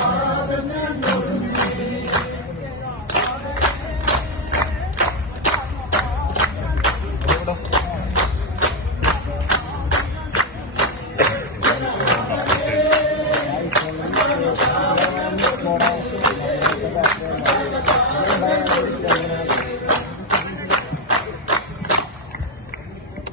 Hallelujah.